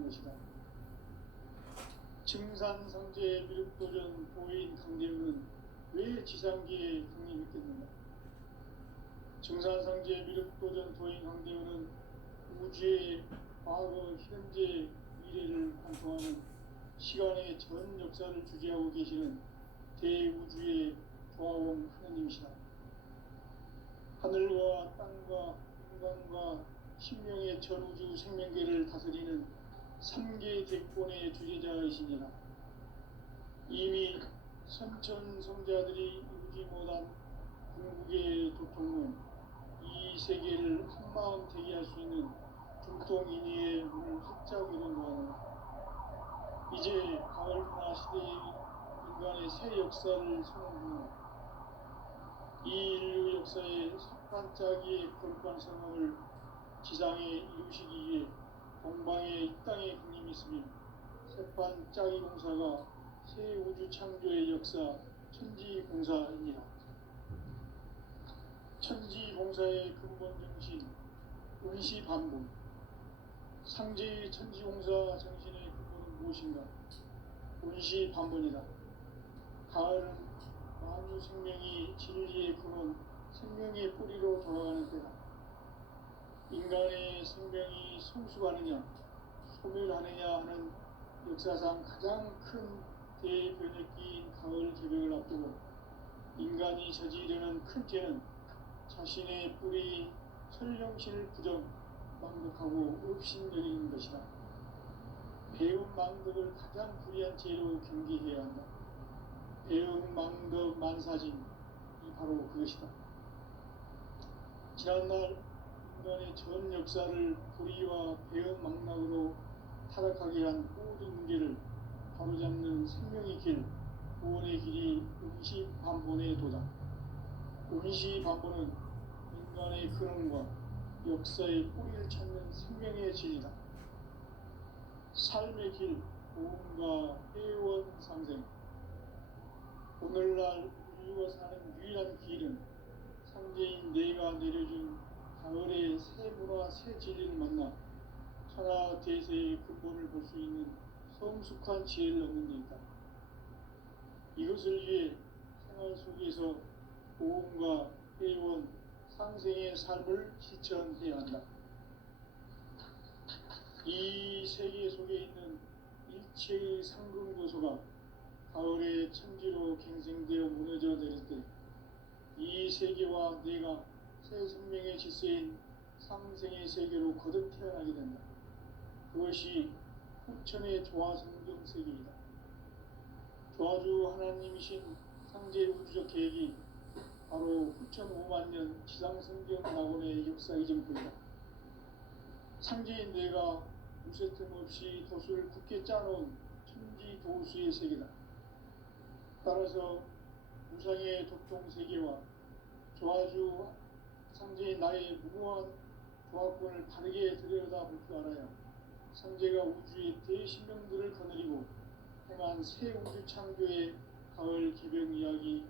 것이다. 증산상제 미륵도전 보인 강대우는 왜 지상기에 강림했겠는가? 증산상제 미륵도전 도인 강대우는 우주의 과거, 현재, 미래를 관통하는 시간의 전 역사를 주재하고 계시는 대우주의 조화원 하느님이시다. 하늘과 땅과 인간과 신명의 전우주 생명계를 다스리는 3계 대권의 주재자이시니라. 이미 선천성자들이 이루지 못한 궁극의 도통은 이 세계를 한마음 되게 할 수 있는 중통인의의 문을 활짝 열어놓았노라. 이제 가을문화 시대의 인간의 새 역사를 선언하노라. 이 인류 역사의 첫 반짝이의 거룩한 성공을 지상에 이루시기 위해 동방의 이 땅에 강림이 있으며 새판 짜기 공사가 새 우주 창조의 역사 천지공사입니다. 천지공사의 근본 정신 운시반복. 상제의 천지공사 정신의 근본은 무엇인가? 운시반복이다. 가을은 만유 생명이 진리의 근원, 생명의 뿌리로 돌아가는 때다. 인간의 생명이 성숙하느냐 소멸하느냐 하는 역사상 가장 큰 대변혁기인 가을 개벽을 앞두고 인간이 저지르는 큰 죄는 자신의 뿌리인 설령신을 부정, 망덕하고 업신여기는 것이다. 배움 망덕을 가장 불의한 죄로 경계해야 한다. 배움 망덕 만사진이 바로 그것이다. 지난날 인간의 전 역사를 불의와 배은망락으로 타락하게 한 모든 문제를 바로잡는 생명의 길, 구원의 길이 운시반본의 도다. 운시반본은 인간의 근원과 역사의 뿌리를 찾는 생명의 진리다. 삶의 길, 보험과 회원 상생. 오늘날 인류가 사는 유일한 길은 상제인 내가 내려준 가을의 새 문화, 새 진리를 만나 천하 대세의 근본을 볼 수 있는 성숙한 지혜를 얻는 데 있다. 이것을 위해 생활 속에서 보험과 회원, 상생의 삶을 실천해야 한다. 이 세계 속에 있는 일체의 상근고소가 가을의 천지로 갱생되어 무너져 내릴 때 이 세계와 내가 새 생명의 질서인 상생의 세계로 거듭 태어나게 된다. 그것이 후천의 조화성경 세계이다. 조화주 하나님이신 상제 우주적 계획이 바로 후천 5만년 지상성경 낙원의 역사의 전표이다. 상제인 내가 무쇠 틈 없이 도수를 굳게 짜놓은 천지 도수의 세계다. 따라서 무상의 도통 세계와 조화주 상제의 나의 무모한 조합권을 바르게 들여다볼 줄 알아야 상제가 우주의 대신명들을 거느리고 행한 새 우주 창조의 가을 개벽 이야기,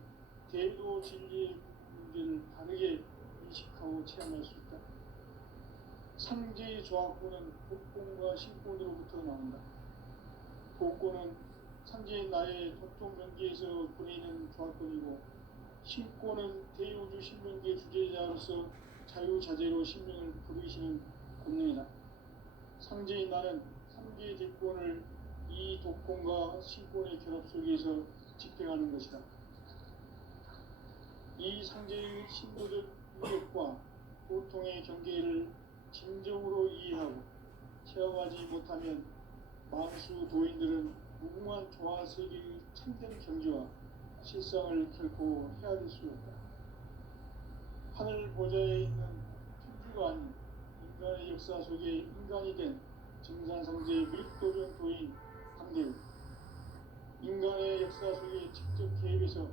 대도 진리의 문제를 바르게 인식하고 체험할 수 있다. 상제의 조합권은 복권과 신권으로부터 나온다. 복권은 상제의 나의 도통 경계에서 보내는 조합권이고, 신권은 대우주 신명계 주제자로서 자유자재로 신명을 부르시는 권능이다. 상제인 나는 3계 대권을 이 독권과 신권의 결합 속에서 집행하는 것이다. 이 상제의 신도적 위력과 고통의 경계를 진정으로 이해하고 체험하지 못하면 만수 도인들은 무궁한 조화세계의 참된 경지와 실상을 결코 헤아릴 수 없다. 하늘 보좌에 있는 천주가 아닌 인간의 역사 속에 인간이 된 증산상제 미륵도전 도인 강대우. 인간의 역사 속에 직접 개입해서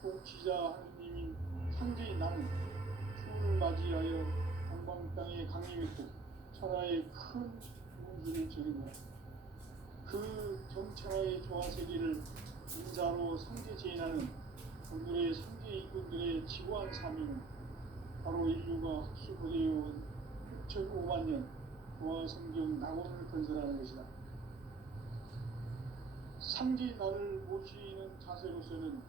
통치자 하느님인 상제인 나는 추운을 맞이하여 동방 땅에 강림했고 천하의 큰 우주를 적인다. 그 정천하의 조화세계를 인자로 상제 제인하는 오늘의 상제 이꾼들의 지구한 사명은 바로 인류가 흡수되어온 6,500만 년 도화성경 낙원을 건설하는 것이다. 상지 나를 모시는 자세로서는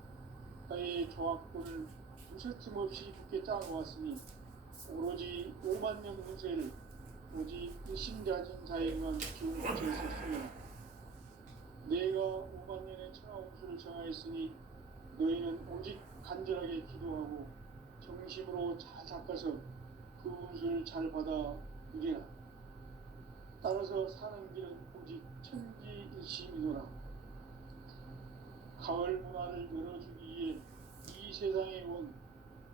나의 조합권을 무쇠틈 없이 굳게 짜놓았으니 오로지 5만 년 운세를 오직 일심자진 자에게만 기운 붙여있었으며 내가 5만 년의 천하 운수를 정하였으니 너희는 오직 간절하게 기도하고 정심으로 잘 닦아서 그 운수를 잘 받아 누리라. 따라서 사는 길은 오직 천지일심이노라. 가을 문화를 열어주기 위해 이 세상에 온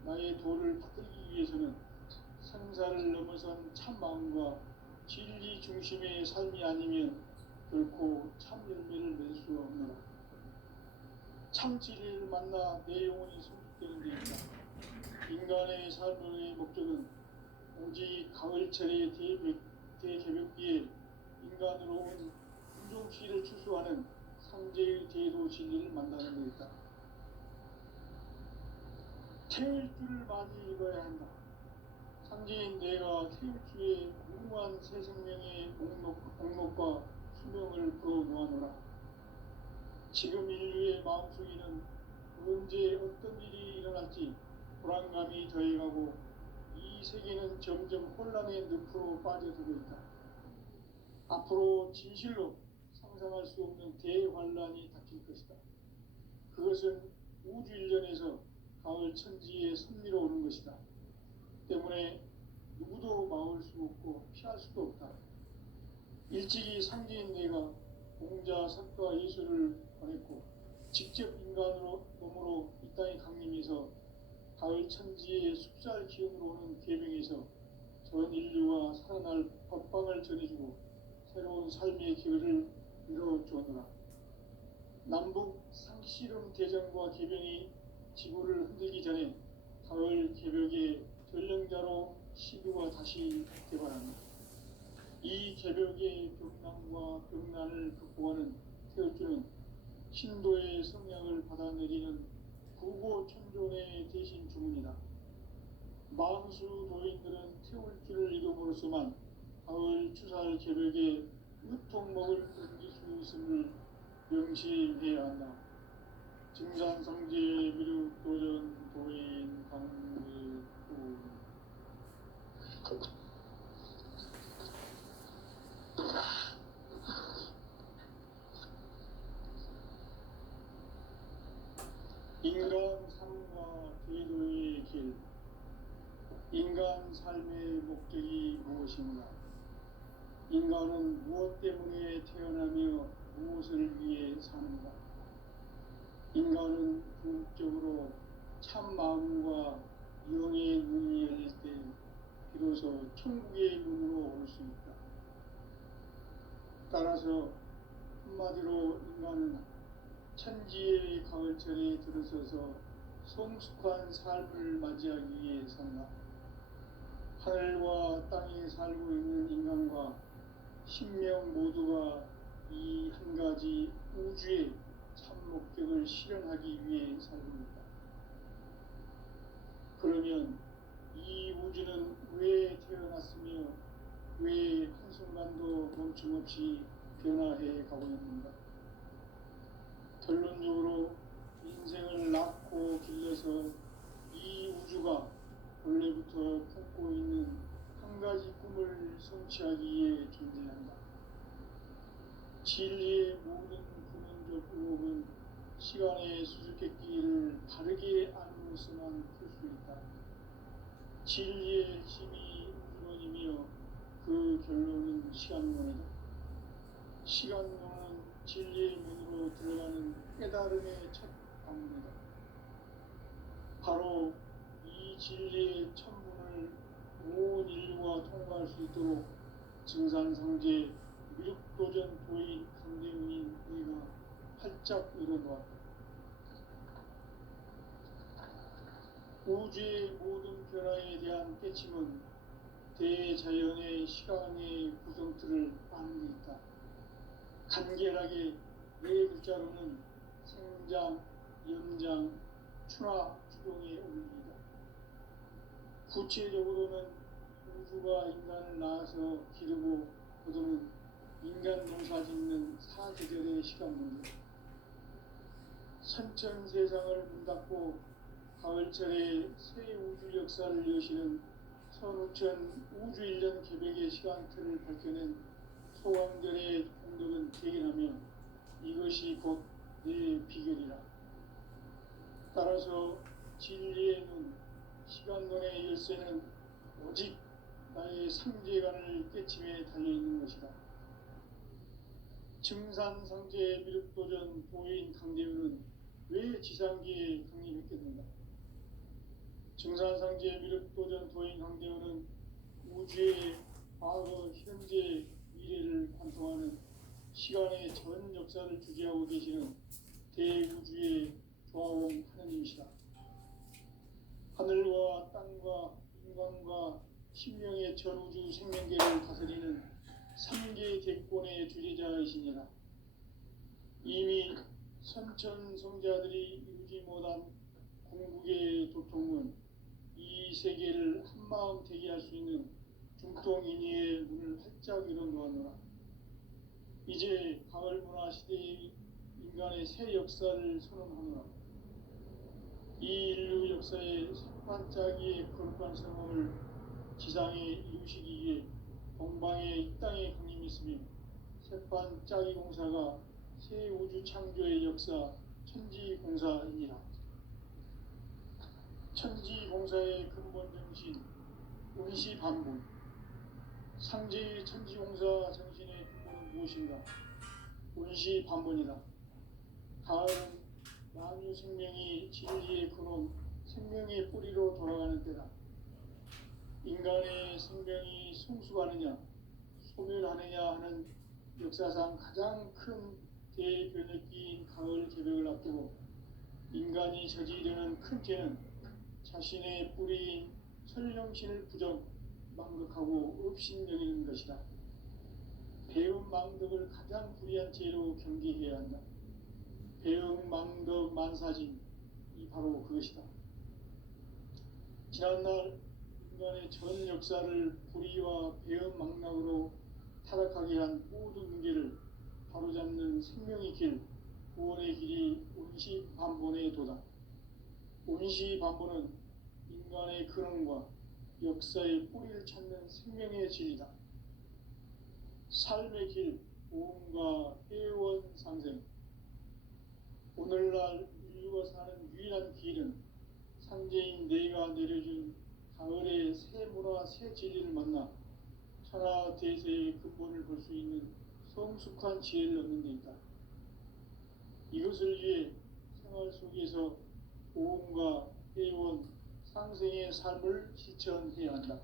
나의 도를 받들기 위해서는 생사를 넘어선 참마음과 진리 중심의 삶이 아니면 결코 참 열매를 맺을 수 없노라. 참 진리를 만나 내 영혼이 성숙되는 데 있다. 인간의 삶의 목적은 오직 가을철의 대개벽기에 인간으로 온 군종씨를 추수하는 상제의 대도 진리를 만나는 데 있다. 태울 줄을 많이 읽어야 한다. 상제인 내가 태울주의 무궁한 새 생명의 목록과 수명을 풀어놓아노라. 지금 인류의 마음속에는 언제 어떤 일이 일어날지 불안감이 더해가고 이 세계는 점점 혼란의 늪으로 빠져들고 있다. 앞으로 진실로 상상할 수 없는 대환란이 닥칠 것이다. 그것은 우주 일련에서 가을 천지의 섭리로 오는 것이다. 때문에 누구도 막을 수 없고 피할 수도 없다. 일찍이 상제인 내가 공자, 석가, 예수를 보냈고 직접 인간으로 몸으로 이 땅에 강림해서 가을 천지의 숲살 기운으로 오는 계명에서 전 인류와 살아날 법방을 전해주고 새로운 삶의 기회를 이뤄주었노라. 남북 상씨름 대전과 개병이 지구를 흔들기 전에 가을 개벽의 전령자로 시구가 다시 개발한다. 이 개벽의 벽난과 벽난을 극복하는 태울주는 신도의 성량을 받아내리는 구고천존의 대신 주문이다. 만수 도인들은 태울주를 이름으로서만 가을 추살 개벽에 으통목을 옮길 수 있음을 명심해야 한다. 증산성제 미륵도전 도인 강의구 인간 삶과 제도의 길. 인간 삶의 목적이 무엇인가? 인간은 무엇 때문에 태어나며 무엇을 위해 사는가? 인간은 궁극적으로 참 마음과 영의 눈이 열릴 때 비로소 천국의 문으로 올 수 있다. 따라서 한마디로 인간은 천지의 가을철에 들어서서 성숙한 삶을 맞이하기 위해 산다. 하늘과 땅에 살고 있는 인간과 신명 모두가 이 한 가지 우주의 참 목적을 실현하기 위해 살고 있다. 그러면 이 우주는 왜 태어났으며 왜 한순간도 멈춤없이 변화해 가고 있는가? 결론적으로 인생을 낳고 길러서 이 우주가 원래부터 품고 있는 한 가지 꿈을 성취하기 위해 존재한다. 진리의 모든 근원적 의혹은 시간의 수수께끼를 바르게 알므로서만 풀 수 있다. 진리의 핵심이 우주론이며 그 결론은 시간론이다. 시간론은 진리의 문으로 들어가는 깨달음의 첫 방문이다. 바로 이 진리의 천문을 온 인류가 통과할 수 있도록 증산성제 미륵도전 도인 강대문인 네가 활짝 열어놓았다. 우주의 모든 변화에 대한 깨침은 대자연의 시간의 구성틀을 아는 데 있다. 간결하게 네 글자로는 생장, 연장, 추나, 추동의 원리이다. 구체적으로는 우주가 인간을 낳아서 기르고 거두는 인간 농사 짓는 사계절의 시간 문제. 선천 세상을 문 닫고 가을철에 새 우주 역사를 여시는 선우천 우주 1년 개백의 시간틀을 밝혀낸 소왕절의 공덕은 대견하며 이것이 곧 내 비결이라. 따라서 진리의 눈, 시간론의 열쇠는 오직 나의 상제관을 깨침에 달려있는 것이다. 증산상제 미륵도전 도인 강대우는 왜 지상기에 강림했겠는가? 증산상제 미륵도전 도인 강대우는 우주의 과거, 현재, 미래를 관통하는 시간의 전 역사를 주재하고 계시는 대우주의 조화원 하느님이시다. 하늘과 땅과 인간과 신명의 전우주 생명계를 다스리는 3개 대권의 주재자이시니라. 이미 선천성자들이 이루지 못한 궁극의 도통은 이 세계를 한마음 되게 할 수 있는 중통인의의 문을 활짝 열어놓았노라. 이제 가을 문화 시대의 인간의 새 역사를 선언하노라. 이 인류 역사의 색반짝이의 거룩한 성공을 지상에 이루시기 위해 동방에 이 땅에 강림했으며 색반짝이 공사가 새 우주 창조의 역사 천지공사이니라. 천지공사의 근본 정신 운시반본. 상제의 천지공사 정신의 근본은 무엇인가? 운시반본이다. 가을은 만유 생명이 진리의 근원, 생명의 뿌리로 돌아가는 때다. 인간의 생명이 성숙하느냐, 소멸하느냐 하는 역사상 가장 큰 대변혁기인 가을 개벽을 앞두고 인간이 저지르는 큰 죄는 자신의 뿌리인 설령신을 부정, 망극하고 업신여기는 것이다. 배음 망덕을 가장 불의한 죄로 경계해야 한다. 배음 망덕 만사진이 바로 그것이다. 지난날 인간의 전 역사를 불의와 배음 망락으로 타락하게 한 모든 문제를 바로잡는 생명의 길, 구원의 길이 운시반본의 도다. 운시반본은 인간의 근원과 역사의 뿌리를 찾는 생명의 진리다. 삶의 길, 보험과 회원 상생. 오늘날 인류가 사는 유일한 길은 상제인 내가 내려준 가을의 새 문화, 새 진리를 만나 천하 대세의 근본을 볼 수 있는 성숙한 지혜를 얻는 데 있다. 이것을 위해 생활 속에서 보험과 회원, 상생의 삶을 실천해야 한다.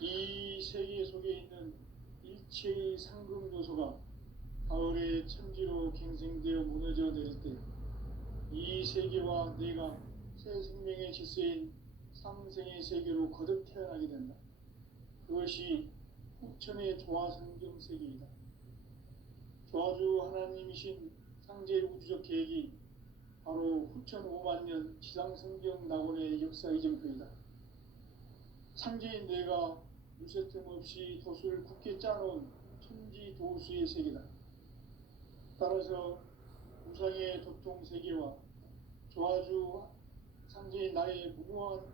이 세계 속에 있는 일체의 상금 요소가 가을의 천지로 갱생되어 무너져 내릴 때 이 세계와 내가 새 생명의 질서인 상생의 세계로 거듭 태어나게 된다. 그것이 후천의 조화성경 세계이다. 조화주 하나님이신 상제 우주적 계획이 바로 후천 5만년 지상성경 낙원의 역사 이정표이다. 상제인 내가 유세틈 없이 도수를 굳게 짜놓은 천지 도수의 세계다. 따라서 우상의 도통 세계와 조화주 상제인 나의 무모한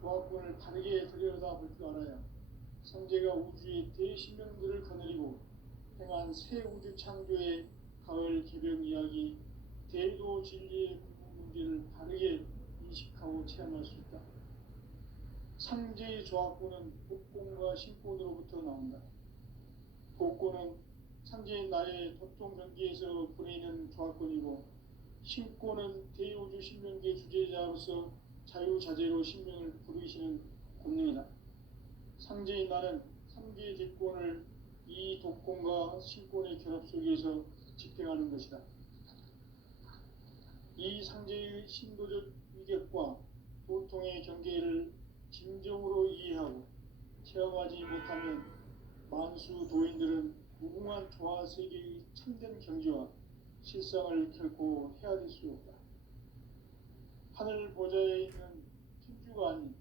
조합권을 바르게 들여다볼 줄 알아야 상제가 우주의 대신명들을 거느리고 행한 새 우주 창조의 가을 개벽 이야기, 대도 진리의 궁극 문제를 바르게 인식하고 체험할 수 있다. 상제의 조합권은 복권과 신권으로부터 나온다. 복권은 상제인 나의 도통 경계에서 보내는 조합권이고, 신권은 대우주 신명계 주제자로서 자유자재로 신명을 부르시는 권능이다. 상제인 나는 3개의 뒷권을 이 독권과 신권의 결합 속에서 집행하는 것이다. 이 상제의 신도적 위격과 도통의 경계를 진정으로 이해하고 체험하지 못하면 만수 도인들은 무궁한 조화 세계의 참된 경지와 실상을 결코 헤아릴 수 없다. 하늘 보좌에 있는 천주가 아닌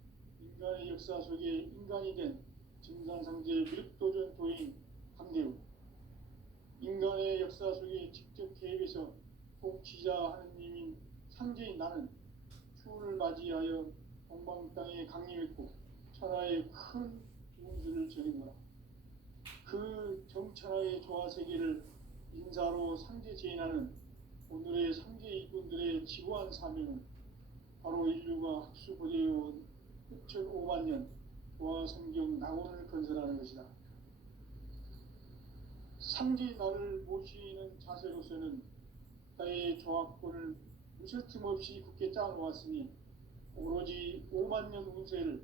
인간의 역사 속에 인간이 된 증산상제 미륵도전 도인 강대우, 인간의 역사 속에 직접 개입해서 통치자 하느님인 상제인 나는 추운을 맞이하여 동방 땅에 강림했고 천하의 큰 운수를 전했노라. 그 정천하의 조화세계를 인사로 상제 제인하는 오늘의 상제 일꾼들의 지고한 사명은 바로 인류가 학수고대해온 6,500만 년 조화성경 낙원을 건설하는 것이다. 상제 나를 모시는 자세로서는 나의 조합권을 무설틈 없이 굳게 짜놓았으니 오로지 5만 년 운세를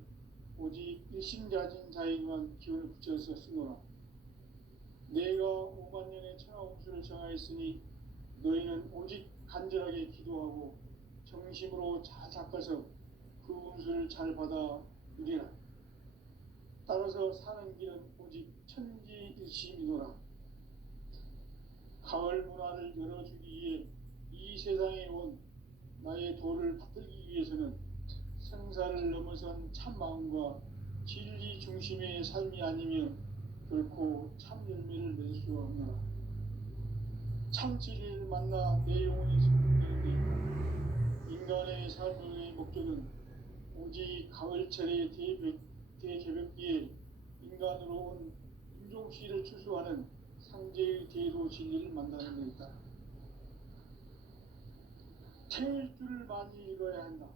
오직 일심자진 자에게만 기운을 붙여서 쓰노라. 내가 5만 년의 천하 운수를 정하였으니 너희는 오직 간절하게 기도하고 정심으로 잘 닦아서 그 운수를 잘 받아 누리라. 따라서 사는 길은 오직 천지일심이노라. 가을 문화를 열어주기 위해 이 세상에 온 나의 도를 받들기 위해서는 생사를 넘어선 참 마음과 진리 중심의 삶이 아니면 결코 참 열매를 낼 수 없노라. 참 진리를 만나 내 영혼이 성공되는데 인간의 삶의 목적은 오직 가을철의 대개벽기에 인간으로 온 인종씨를 추수하는 상제의 대도 진리를 만나는 것이다. 태일주를 많이 읽어야 한다.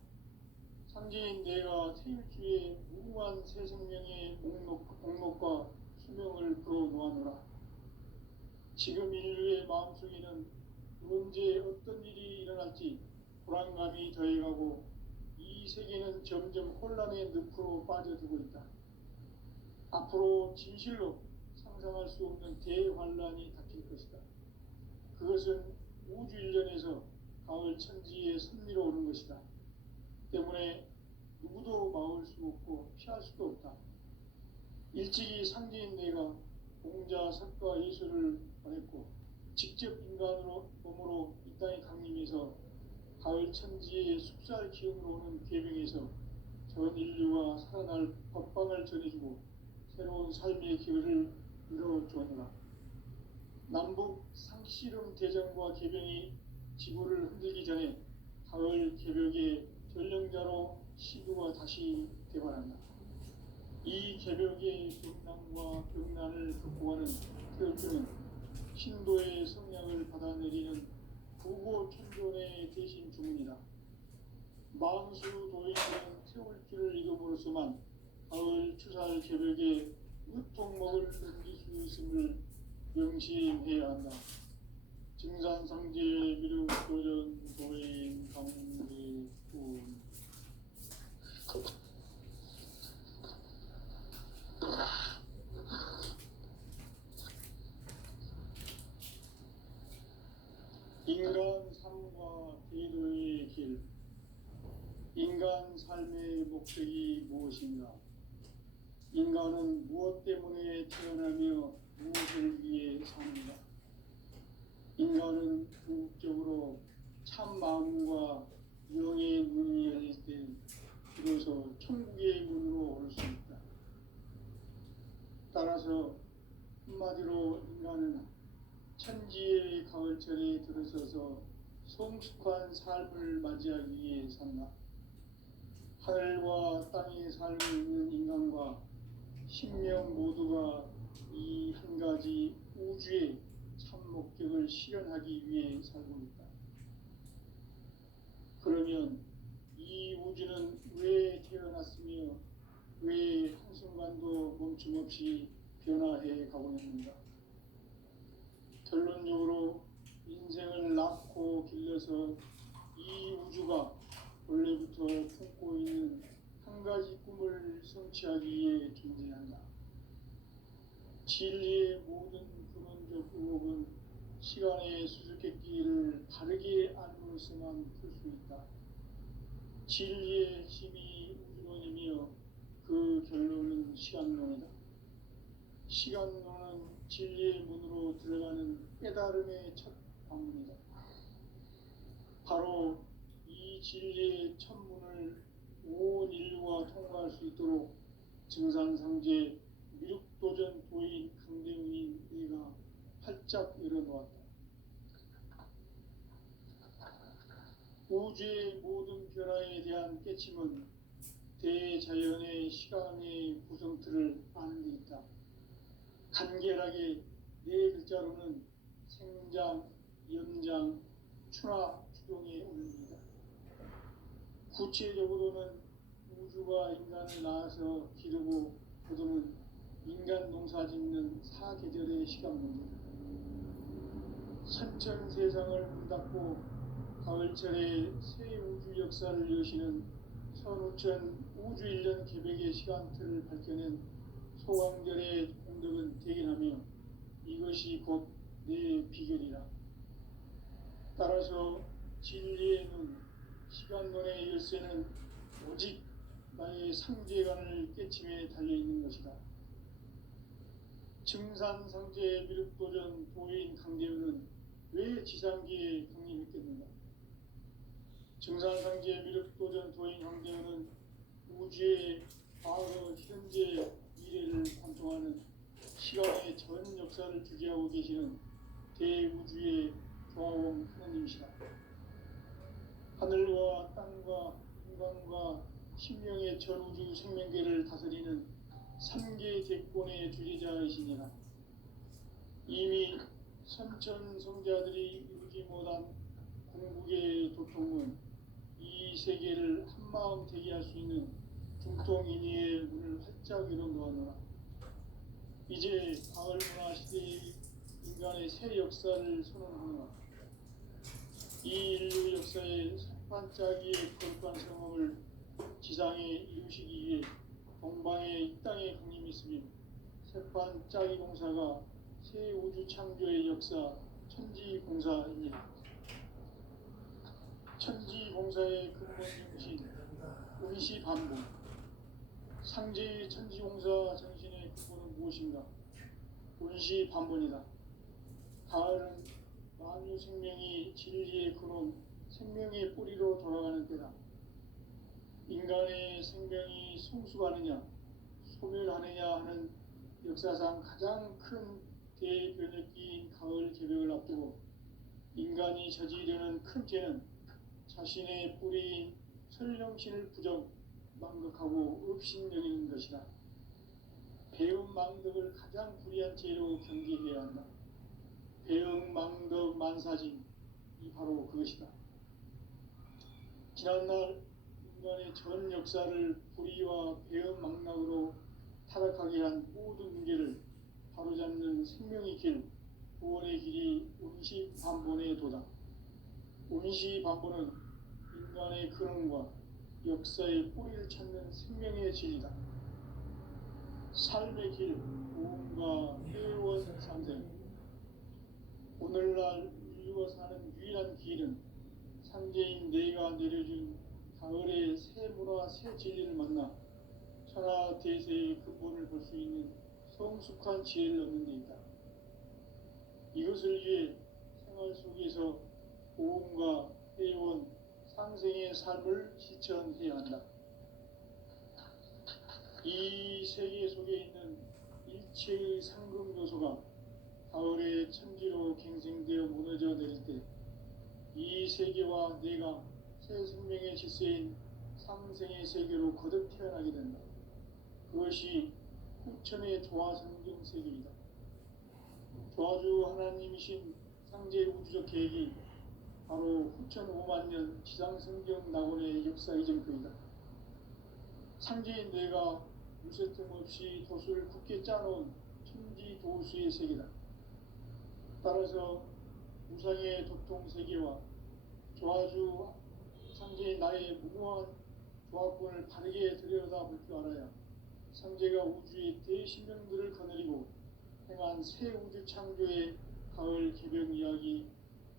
상제인 내가 태일주의 무궁한 새 생명의 목록과 수명을 풀어놓아노라. 지금 인류의 마음속에는 언제 어떤 일이 일어날지 불안감이 더해가고 이 세계는 점점 혼란의 늪으로 빠져들고 있다. 앞으로 진실로 상상할 수 없는 대환란이 닥칠 것이다. 그것은 우주 일련에서 가을 천지의 섭리로 오는 것이다. 때문에 누구도 막을 수 없고 피할 수도 없다. 일찍이 상제인 내가 공자, 석가, 예수를 보냈고 직접 인간으로 몸으로 이 땅에 강림해서 가을 천지의 숙살 기운으로 오는 계명에서 전 인류가 살아날 법방을 전해주고 새로운 삶의 기회를 이뤄주었노라. 남북 상씨름 대전과 개병이 지구를 흔들기 전에 가을 개벽의 전령자로 시구가 다시 개발한다. 이 개벽의 경남과 경난을 극복하는 태울주는 신도의 성량을 받아내리는 부고천존의 대신 주문이다. 만수 도인은 태울주를 이름으로서만 가을 추살 개벽에 으통목을 넘길 수 있음을 명심해야 한다. 증산상제 미륵도전 도인 강대훈. 인간 삶과 대도의 길. 인간 삶의 목적이 무엇인가? 인간은 무엇 때문에 태어나며 무엇을 위해 사는가? 인간은 궁극적으로 참 마음과 영의 문이 열릴 때 비로소 천국의 문으로 올 수 있다. 따라서 한마디로 인간은 천지의 가을철에 들어서서 성숙한 삶을 맞이하기 위해 산다. 하늘과 땅에 살고 있는 인간과 신명 모두가 이 한 가지 우주의 참 목적을 실현하기 위해 살고 있다. 그러면 이 우주는 왜 태어났으며 왜 한순간도 멈춤없이 변화해 가고 있는가? 결론적으로 인생을 낳고 길러서 이 우주가 원래부터 품고 있는 한 가지 꿈을 성취하기 위해 존재한다. 진리의 모든 근원적 의혹은 시간의 수수께끼를 바르게 알므로서만 풀 수 있다. 진리의 핵심이 우주론이며 그 결론은 시간론이다. 시간론은 진리의 문으로 들어가는 깨달음의 첫 방문이다. 바로 이 진리의 첫 문을 온 인류가 통과할 수 있도록 증산상제 미륵도전 도인 강대웅이 내가 활짝 열어놓았다. 우주의 모든 변화에 대한 깨침은 대자연의 시간의 구성틀을 아는 데 있다. 간결하게 네 글자로는 생장, 연장, 추나 추동에 올립니다. 구체적으로는 우주가 인간을 낳아서 기르고 거두는 인간 농사 짓는 사계절의 시간입니다. 선천 세상을 문닫고 가을철에 새 우주 역사를 여시는 선우천 우주 1년 계백의 시간틀을 밝혀낸 소강절의 공덕은 대견하며 이것이 곧 내 비결이라. 따라서 진리의 눈, 시간론의 열쇠는 오직 나의 상제관을 깨침에 달려있는 것이다. 증산상제 미륵도전 도인 강대우는 왜 지상기에 강림했겠는가? 증산상제 미륵도전 도인 강대우는 우주의 과거, 현재, 미래를 관통하는 시간의 전 역사를 주재하고 계시는 대우주의 조화원 하나님이시다. 하늘과 땅과 인간과 신명의 전우주 생명계를 다스리는 삼계 대권의 주재자이시니라. 이미 선천 성자들이 이루지 못한 궁극의 도통은 이 세계를 한마음 되게 할 수 있는 중통인의의 문을 활짝 열어놓았노라. 이제 가을 문화 시대의 인간의 새 역사를 선언하노라. 이 인류 역사의 반짝이의 거룩한 성험을 지상에 이루시기 위해 동방에 이 땅에 강림했으며 새반짝이 공사가 새 우주 창조의 역사 천지공사입니다. 천지공사의 근본 정신 운시반복. 상제의 천지공사 정신의 근본은 무엇인가? 운시반본이다. 가을은 만유 생명이 진리의 근원, 생명의 뿌리로 돌아가는 때다. 인간의 생명이 성숙하느냐, 소멸하느냐 하는 역사상 가장 큰 대변혁기인 가을 개벽을 앞두고 인간이 저지르는 큰 죄는 자신의 뿌리인 설령신을 부정, 망극하고 업신여기는 것이다. 배움 망덕을 가장 불의한 죄로 경계해야 한다. 배응 망덕 만사진, 이 바로 그것이다. 지난날 인간의 전 역사를 불의와 배응 망락으로 타락하게 한 모든 문제를 바로잡는 생명의 길, 구원의 길이 운시반본의 도다. 운시반본은 인간의 근원과 역사의 뿌리를 찾는 생명의 진리다. 삶의 길, 구원과 회원 상생. 오늘날 인류가 사는 유일한 길은 상제인 내가 내려준 가을의 새 문화, 새 진리를 만나 천하 대세의 근본을 볼 수 있는 성숙한 지혜를 얻는 데 있다. 이것을 위해 생활 속에서 보험과 회원, 상생의 삶을 실천해야 한다. 이 세계 속에 있는 일체의 상금 요소가 가을의 천지로 갱생되어 무너져 내릴 때 이 세계와 내가 새 생명의 질서인 상생의 세계로 거듭 태어나게 된다. 그것이 후천의 조화성경 세계이다. 조화주 하나님이신 상제 우주적 계획이 바로 후천 5만 년 지상성경 낙원의 역사 이정표이다. 상제인 내가 물새틈 없이 도수를 굳게 짜놓은 천지 도수의 세계다. 따라서 무상의 도통 세계와 조화주 상제인 나의 무모한 조합권을 바르게 들여다볼 줄 알아야 상제가 우주의 대신명들을 거느리고 행한 새 우주 창조의 가을 개벽 이야기,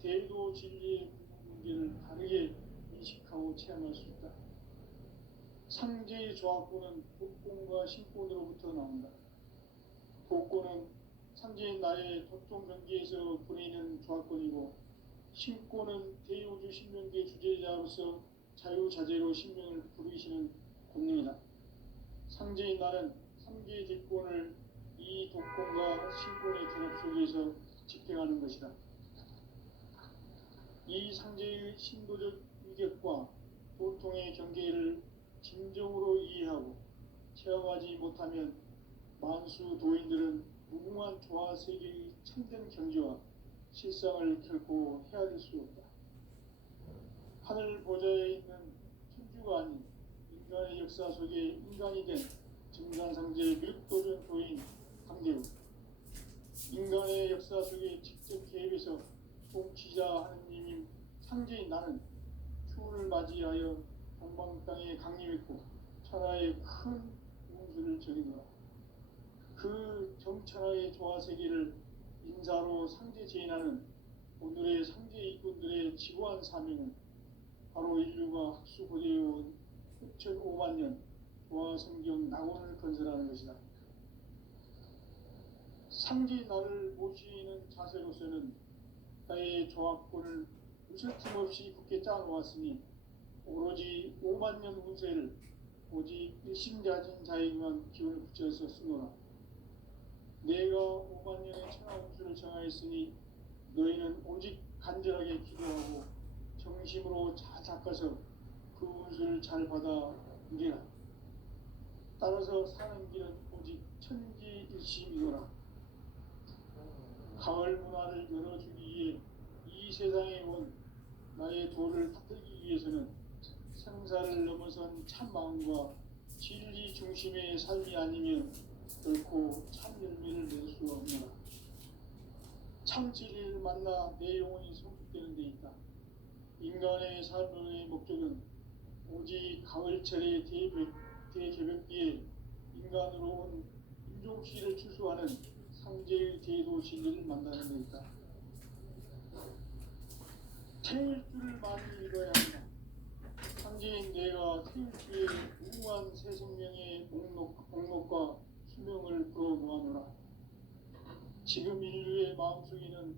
대도 진리의 문제를 다르게 인식하고 체험할 수 있다. 상제의 조합권은 독권과 신권으로부터 나온다. 독권은 상제인 나의 도통 경계에서 보내는 조합권이고, 신권은 대우주 신명계 주제자로서 자유자재로 sinh命을 부르시는 권능이다. 상제인 나는 3계 뒷권을 이 독권과 신권의 결합 속에서 집행하는 것이다. 이 상제의 신도적 위격과 도통의 경계를 진정으로 이해하고 체험하지 못하면 만수 도인들은 무궁한 조화 세계의 참된 경지와 실상을 결코 헤아릴 수 없다. 하늘 보좌에 있는 천주가 아닌 인간의 역사 속에 인간이 된 증산상제 밀도전 도인 강대우, 인간의 역사 속에 직접 개입해서 통치자 하느님인 상제인 나는 추운을 맞이하여 동방 땅에 강림했고 천하의 큰 운수를 전이노라. 그 정천하의 조화세계를 인사로 상제 제인하는 오늘의 상제 이꾼들의 지고한 사명은 바로 인류가 학수고대해온 6,500만 년 조화성경 낙원을 건설하는 것이다. 상제 나를 모시는 자세로서는 나의 조합권을 무설팀 없이 굳게 짜놓았으니 오로지 5만 년 운세를 오직 일심가진 자에게만 기운을 붙여서 쓰노라. 내가 5만 년의 천하 운수를 정하였으니 너희는 오직 간절하게 기도하고 정심으로 잘 닦아서 그 운수를 잘 받아 누리라. 따라서 사는 길은 오직 천지일심이노라. 가을 문화를 열어주기 위해 이 세상에 온 나의 도를 받들기 위해서는 생사를 넘어선 참 마음과 진리 중심의 삶이 아니면 결코 참 열매를 낼 수 없노라. 참 진리를 만나 내 영혼이 성숙되는 데 있다. 인간의 삶의 목적은 오직 가을철의 대개벽기에 인간으로 온 인종씨를 추수하는 상제의 대도 진리를 만나는 데 있다. 태울 줄을 많이 믿어야 한다. 상제인 내가 태울 주의 무궁한 새 생명의 목록과 수명을 불어모아노라. 지금 인류의 마음속에는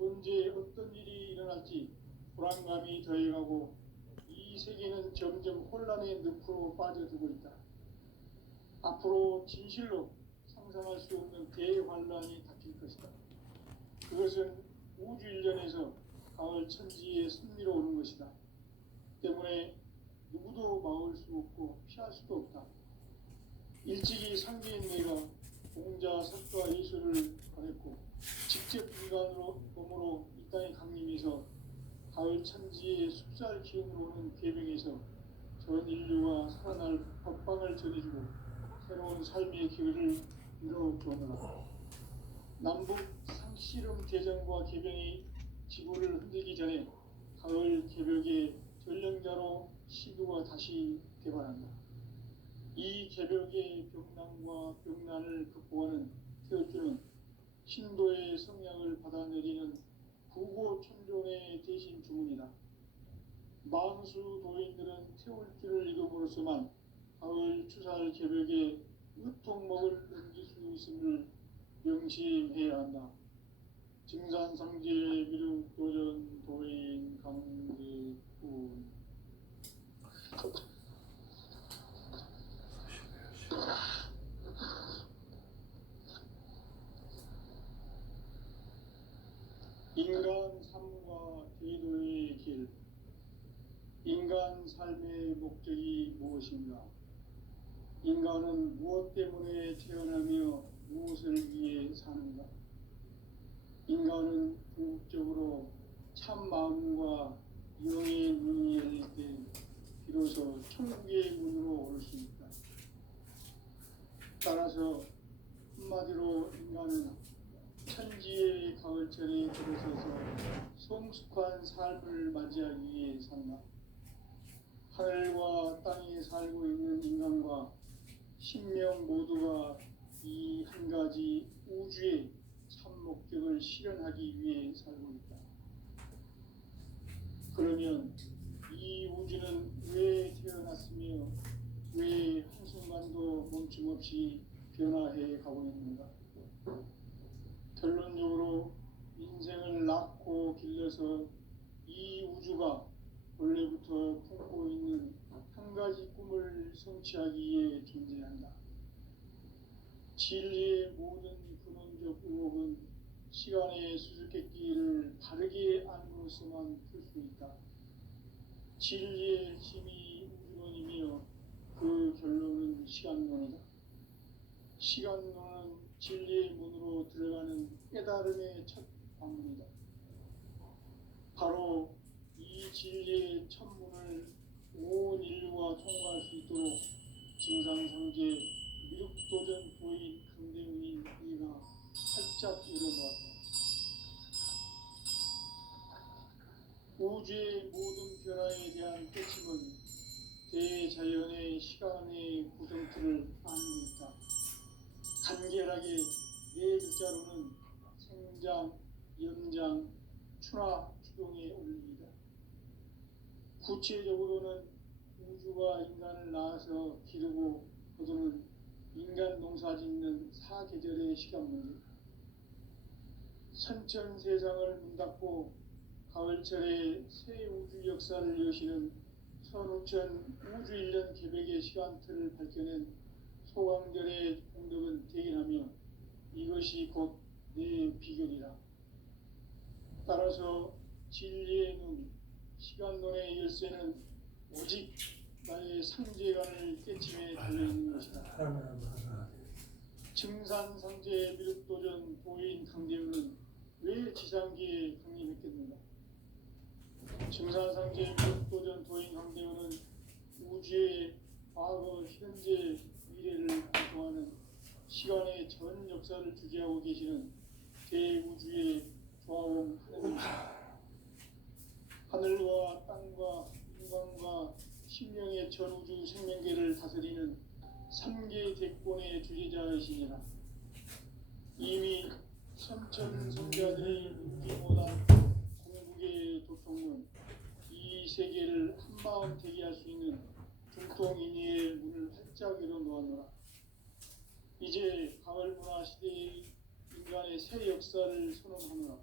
언제 어떤 일이 일어날지 불안감이 더해가고 이 세계는 점점 혼란의 늪으로 빠져들고 있다. 앞으로 진실로 상상할 수 없는 대환란이 닥칠 것이다. 그것은 우주 일련에서 가을 천지의 승리로 오는 것이다. 때문에 누구도 막을 수 없고 피할 수도 없다. 일찍이 상제인 내가 공자 석가 예수를 보냈고 직접 인간으로 몸으로 이 땅에 강림해서 가을 천지의 숲살 기운으로 오는 계명에서 전 인류가 살아날 법방을 전해주고 새로운 삶의 기회를 이뤄주었노라. 남북 상씨름 대전과 개병이 지구를 흔들기 전에 가을 개벽의 전령자로 시도가 다시 개발한다. 이 개벽의 병난과 병난을 극복하는 태울주는 신도의 성향을 받아내리는 구고천존의 대신 주문이다. 만수 도인들은 태울주를 읽음으로써만 가을 추살 개벽의 으통목을 넘길 수 있음을 명심해야 한다. 증산상제 미륵도전 도인 강제군. 인간 삶과 대도의 길. 인간 삶의 목적이 무엇인가? 인간은 무엇 때문에 태어나며 무엇을 위해 사는가? 인간은 궁극적으로 참 마음과 영의 문이 열릴 때 비로소 천국의 문으로 올 수 있다. 따라서 한마디로 인간은 천지의 가을철에 들어서서 성숙한 삶을 맞이하기 위해 산다. 하늘과 땅에 살고 있는 인간과 신명 모두가 이 한 가지 우주의 참 목적을 실현하기 위해 살고 있다. 그러면 이 우주는 왜 태어났으며 왜 한순간도 멈춤없이 변화해 가고 있는가? 결론적으로 인생을 낳고 길러서 이 우주가 원래부터 품고 진리의 모든 근원적 의혹은 시간의 수수께끼를 바르게 안으로서만 풀 수 있다. 진리의 힘이 우주론이며 그 결론은 시간론이다. 시간론은 진리의 문으로 들어가는 깨달음의 첫 방문이다. 바로 이 진리의 천문을 온 인류가 통과할 수 있도록 증상상제 미륵도전 도인 강대우인 이가 활짝 열어놓았다. 우주의 모든 변화에 대한 깨침은 대자연의 시간의 구성틀을 아는 있다. 간결하게 네 글자로는 생장, 연장, 추나 추동에 올립니다. 구체적으로는 우주가 인간을 낳아서 기르고 거두는 인간 농사 짓는 사계절의 시간 문제, 선천 세상을 문 닫고 가을철에 새 우주 역사를 여시는 선우천 우주 1년 계백의 시간틀을 밝혀낸 소강절의 공덕은 대견하며 이것이 곧 내 비결이라. 따라서 진리의 눈, 시간론의 열쇠는 오직 나의 상제관을 깨침에 달려있는 것이다. 증산상제 미륵도전 도인 강대우는 왜 지상기에 강림했겠는가? 증산상제 미륵도전 도인 강대우는 우주의 과거, 현재, 미래를 구성하는 시간의 전 역사를 주재하고 계시는 대우주의 조화원 하느님이시다. 하늘과 땅과 인간과 신명의 전우주 생명계를 다스리는 3개 대권의 주제자이시니라. 이미 선천성자들이 묻지 못한 공국의 도통은 이 세계를 한마음 되게 할 수 있는 중통인의의 문을 활짝 열어놓았노라. 이제 가을문화 시대의 인간의 새 역사를 선언하노라.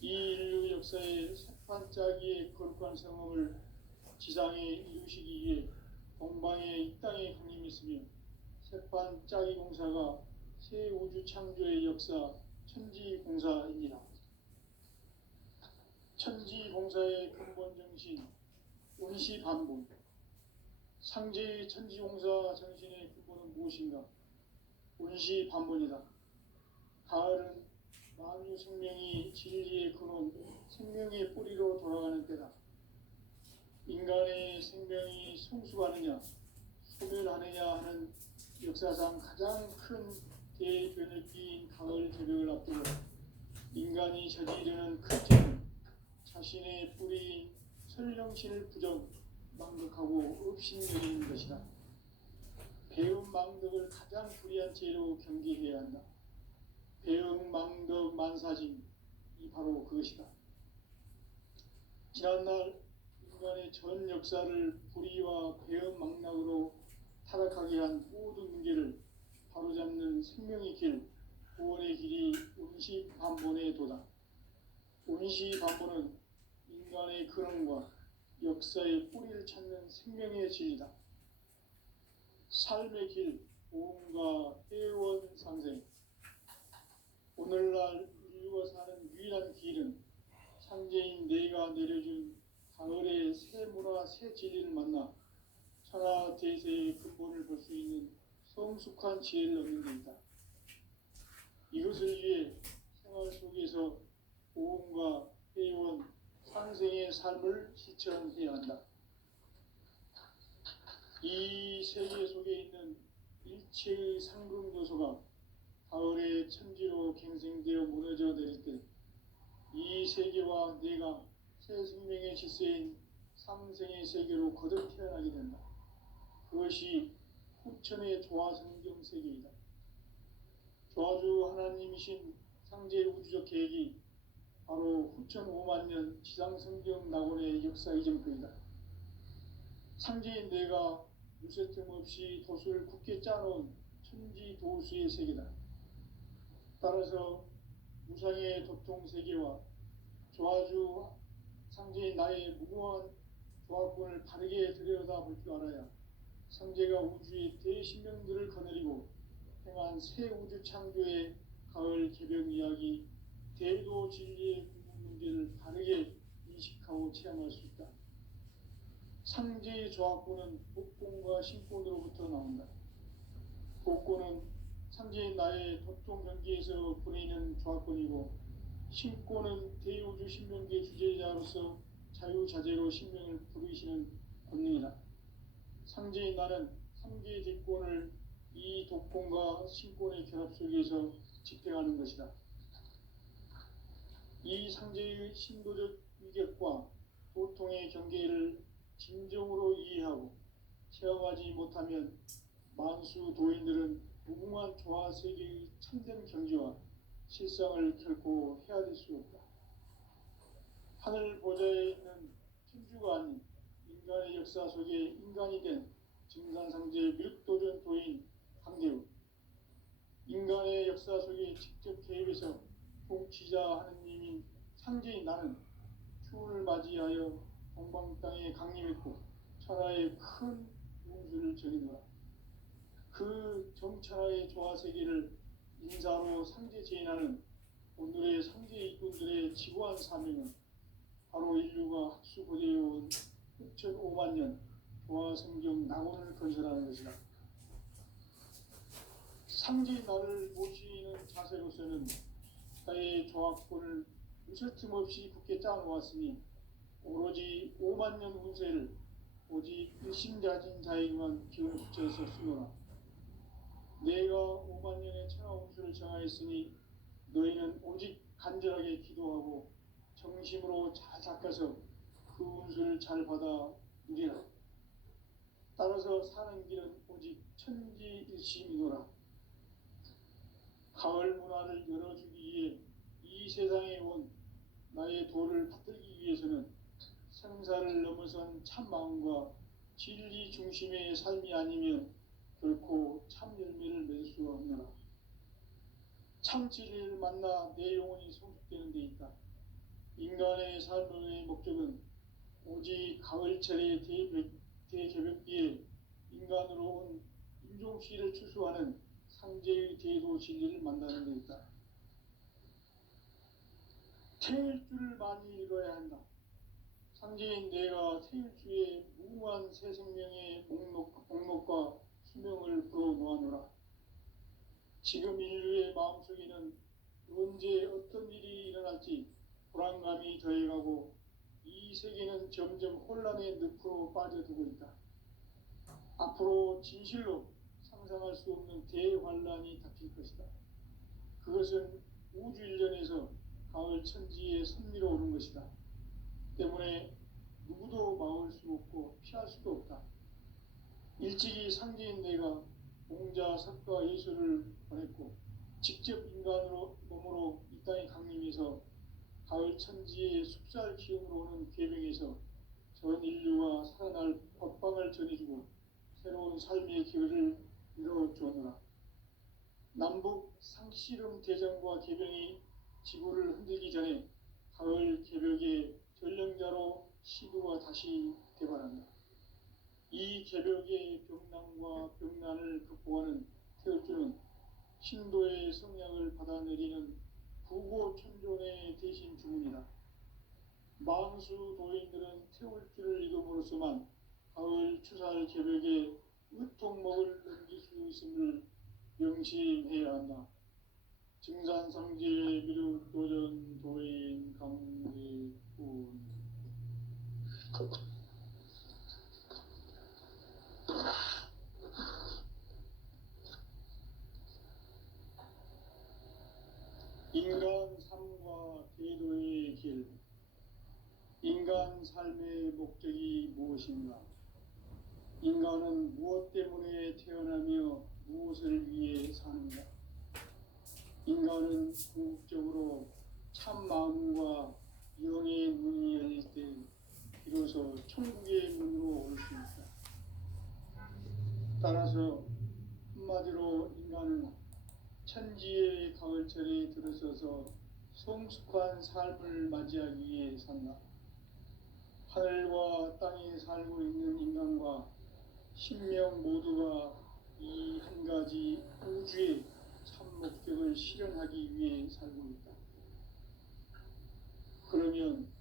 이 인류 역사의 새판짜기의 거룩한 성험을 지상에 이루시기 위해 동방에 이 땅에 강림했으며 새판짜기 공사가 새 우주 창조의 역사 천지공사이니라. 천지공사의 근본 정신 온시반본. 상제의 천지공사 정신의 근본은 무엇인가? 온시반본이다. 가을은 만유 생명이 진리의 근원, 생명의 뿌리로 돌아가는 때다. 인간의 생명이 성숙하느냐, 소멸하느냐 하는 역사상 가장 큰 대변혁기인 가을 제벽을 앞두고 인간이 저지르는 큰 죄는 자신의 뿌리인 설령신을 부정, 망덕하고 업신여기는 것이다. 배움 망덕을 가장 불의한 죄로 경계해야 한다. 배움 망덕 만사짐이 바로 그것이다. 지난날 인간의 전 역사를 불의와 배움 망락으로 타락하게 한 모든 문제를 바로잡는 생명의 길, 구원의 길이 온시반본의 도다. 온시반본은 인간의 근원과 역사의 뿌리를 찾는 생명의 진리다. 삶의 길, 보험과 회원 상생. 오늘날 인류가 사는 유일한 길은 상제인 내가 내려준 가을의 새 문화, 새 진리를 만나 천하 대세의 근본을 볼 수 있는 성숙한 지혜를 얻는 데이다. 이것을 위해 생활 속에서 보험과 회원, 상생의 삶을 실천해야 한다. 이 세계 속에 있는 일체의 상금 요소가 가을의 천지로 갱생되어 무너져 내릴 때 이 세계와 내가 새 생명의 질서인 상생의 세계로 거듭 태어나게 된다. 그것이 후천의 조화성경 세계이다. 조화주 하나님이신 상제 우주적 계획이 바로 후천 5만 년 지상성경 낙원의 역사 이전표이다. 상제인 내가 무쇠틈 없이 도수를 굳게 짜놓은 천지도수의 세계다. 따라서 무상의 도통 세계와 조화주 상제인 나의 무궁한 조화권을 바르게 들여다볼 줄 알아야 상제가 우주의 대신명들을 거느리고 행한 새 우주 창조의 가을 개벽 이야기, 대도 진리의 궁극 문제를 바르게 인식하고 체험할 수 있다. 상제의 조합구는 복권과 신권으로부터 나온다. 복권은 상제의 나의 도통 경계에서 보내는 조합권이고, 신권은 대우주 신명계 주제자로서 자유자재로 신명을 부르시는 권능이다. 상제의 나는 상제의 대권을 이 독권과 신권의 결합 속에서 집행하는 것이다. 이 상제의 신도적 위격과 도통의 경계를 진정으로 이해하고 체험하지 못하면 만수 도인들은 무궁한 조화 세계의 참된 경지와 실상을 결코 헤아릴 수 없다. 하늘 보좌에 있는 천주가 아닌 인간의 역사 속에 인간이 된 증산상제 밀도전 도인 강대우, 인간의 역사 속에 직접 개입해서 통치자 하느님인 상제인 나는 추운을 맞이하여 동방 땅에 강림했고 천하의 큰 운수를 정해놓아 그 정천하의 조화 세계를 인사로 상제 제인하는 오늘의 상제 일꾼들의 지구한 사명은 바로 인류가 학수고대해온 6,500만 년 조화 성경 낙원을 건설하는 것이다. 상제 나를 모시는 자세로서는 나의 조합권을 무설틈 없이 굳게 짜놓았으니 오로지 5만 년 운세를 오직 일심자진 자에게만 기운을 붙여서 쓰노라. 내가 5만 년의 천하 운수를 정하였으니 너희는 오직 간절하게 기도하고 정심으로 잘 닦아서 그 운수를 잘 받아 누리라. 따라서 사는 길은 오직 천지일심이노라. 가을 문화를 열어주기 위해 이 세상에 온 나의 도를 받들기 위해서는 생사를 넘어선 참 마음과 진리 중심의 삶이 아니면 결코 참 열매를 맺을 수가 없노라. 참 진리를 만나 내 영혼이 성숙되는 데 있다. 인간의 삶의 목적은 오직 가을철의 대개벽기에 인간으로 온 인종씨를 추수하는 상제의 대도 진리를 만나는 데 있다. 태일주를 많이 읽어야 한다. 상제인 내가 태일주의 무궁한 새 생명의 목록과 수명을 불어모아노라. 지금 인류의 마음속에는 언제 어떤 일이 일어날지 불안감이 더해가고 이 세계는 점점 혼란의 늪으로 빠져들고 있다. 앞으로 진실로 상상할 수 없는 대환란이 닥칠 것이다. 그것은 우주 일련에서 가을 천지에 선미로 오는 것이다. 때문에 누구도 막을 수 없고 피할 수도 없다. 일찍이 상제인 내가 공자, 석가, 예수를 보냈고 직접 인간으로 몸으로 이 땅에 강림해서 가을 천지의 숲살 기운으로 오는 궤병에서 전 인류가 살아날 법방을 전해주고 새로운 삶의 길을 이뤄주었노라. 남북 상씨름 대전과 개병이 지구를 흔들기 전에 가을 개벽의 전령자로 시도가 다시 개발한다. 이 개벽의 병난과 병난을 극복하는 태울주는 신도의 성약을 받아내리는 부고천존의 대신 주문이다. 만수 도인들은 태울주를 이름으로서만 가을 추살 개벽에 으통목을 넘길 수 있음을 명심해야 한다. 증산상제 미륵도전 도인 강대군. 인간 삶과 대도의 길. 인간 삶의 목적이 무엇인가? 인간은 무엇 때문에 태어나며 무엇을 위해 사는가? 인간은 궁극적으로 참 마음과 영의 문이 열릴 때 비로소 천국의 문으로 올 수 있다. 따라서 한마디로 인간은 천지의 가을철에 들어서서 성숙한 삶을 맞이하기 위해 산다. 하늘과 땅에 살고 있는 인간과 신명 모두가 이 한 가지 우주의 참 목적을 실현하기 위해 살고 있다. 그러면